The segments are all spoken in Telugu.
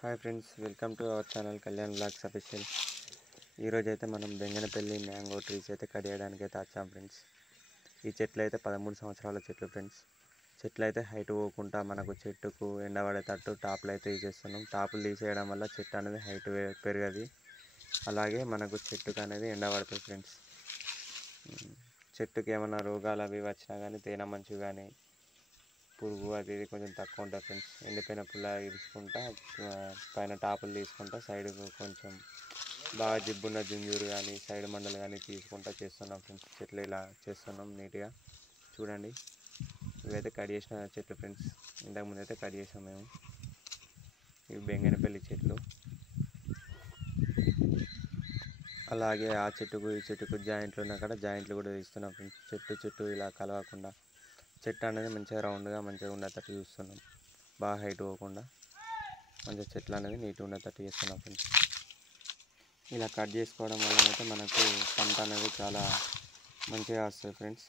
Hi friends, welcome to our channel Kalyan blogs official. ఈరోజు అయితే మనం బెంగనపల్లి మ్యాంగో ట్రీస్ అయితే కట్ చేయడానికి అయితే వచ్చాం ఫ్రెండ్స్. ఈ చెట్లు అయితే 13 సంవత్సరాల చెట్లు ఫ్రెండ్స్. చెట్లు అయితే హైట్ పోకుండా మనకు చెట్టుకు ఎండబడేటట్టు టాప్లు అయితే తీసేస్తున్నాం. టాపులు తీసేయడం వల్ల చెట్టు అనేది హైట్ పెరగది, అలాగే మనకు చెట్టుకు అనేది ఎండబడుతుంది ఫ్రెండ్స్. చెట్టుకి ఏమైనా రోగాలు అవి వచ్చినా కానీ తేనె మంచు కానీ పురుగు అది ఇది కొంచెం తక్కువ ఉంటుంది ఫ్రెండ్స్. ఎండిపోయిన పుల్ల తీసుకుంటా పైన టాపులు తీసుకుంటా సైడ్కు కొంచెం బాగా జిబ్బున్న జుంజూరు కానీ సైడ్ మండలు కానీ తీసుకుంటా చేస్తున్నాం ఫ్రెండ్స్. చెట్లు ఇలా చేస్తున్నాం నీట్గా చూడండి. ఇవైతే కట్ చేసిన చెట్లు ఫ్రెండ్స్. ఇంతకుముందు అయితే కట్ చేసాం మేము. ఇవి బెంగనపల్లి చెట్లు. అలాగే ఆ చెట్టుకు ఈ చెట్టుకు జాయింట్లు ఉన్న కాడ జాయింట్లు కూడా తీస్తున్నాం ఫ్రెండ్స్. చెట్టు ఇలా కలవకుండా చెట్టు అనేది మంచిగా రౌండ్గా మంచిగా ఉండేటట్టు చూస్తున్నాం. బాగా హైట్ పోకుండా మంచిగా చెట్లు అనేది నీట్గా ఉండేటట్టు చేస్తున్నాం ఫ్రెండ్స్. ఇలా కట్ చేసుకోవడం వల్ల అయితే మనకు పంట అనేది చాలా మంచిగా వస్తుంది ఫ్రెండ్స్.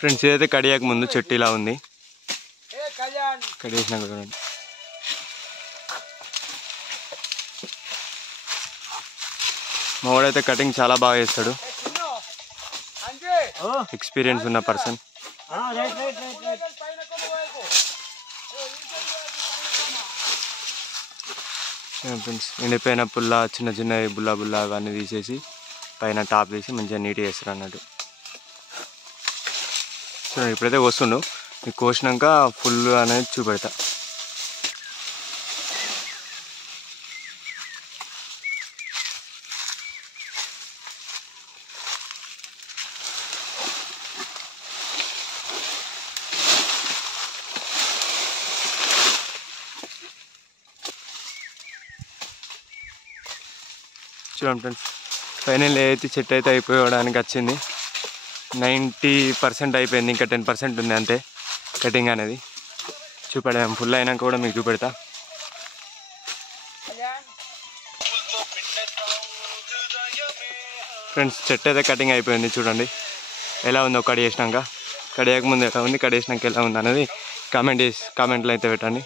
ఫ్రెండ్స్, ఇదైతే కడియాక ముందు చెట్టు ఇలా ఉంది. కడిగేసినాక చూడండి. మా వాడైతే కటింగ్ చాలా బాగా చేస్తాడు. ఎక్స్పీరియన్స్ ఉన్న పర్సన్. ఫ్రెండ్స్, ఎండిపోయిన పుల్ల చిన్న చిన్న బుల్ల అవన్నీ తీసేసి పైన టాప్ వేసి మంచిగా నీట్గా చేస్తారు అన్నట్టు. చూడండి, ఇప్పుడైతే వస్తుండు. మీకు కోసినాక ఫుల్ అనేది చూపెడతా. చూడండి ఫ్రెండ్స్, ఫైనల్ అయితే చెట్టు అయితే అయిపోవడానికి వచ్చింది. 90% అయిపోయింది. ఇంకా 10% ఉంది అంతే కటింగ్ అనేది. చూపెడదాం, ఫుల్ అయినాక కూడా మీకు చూపెడతా. ఫ్రెండ్స్, చెట్టు అయితే కటింగ్ అయిపోయింది. చూడండి ఎలా ఉందో కట్ చేసినాక. కడియాక ముందు ఎలా ఉంది, కట్ చేసినాక ఎలా ఉంది అనేది కామెంట్లో అయితే పెట్టండి.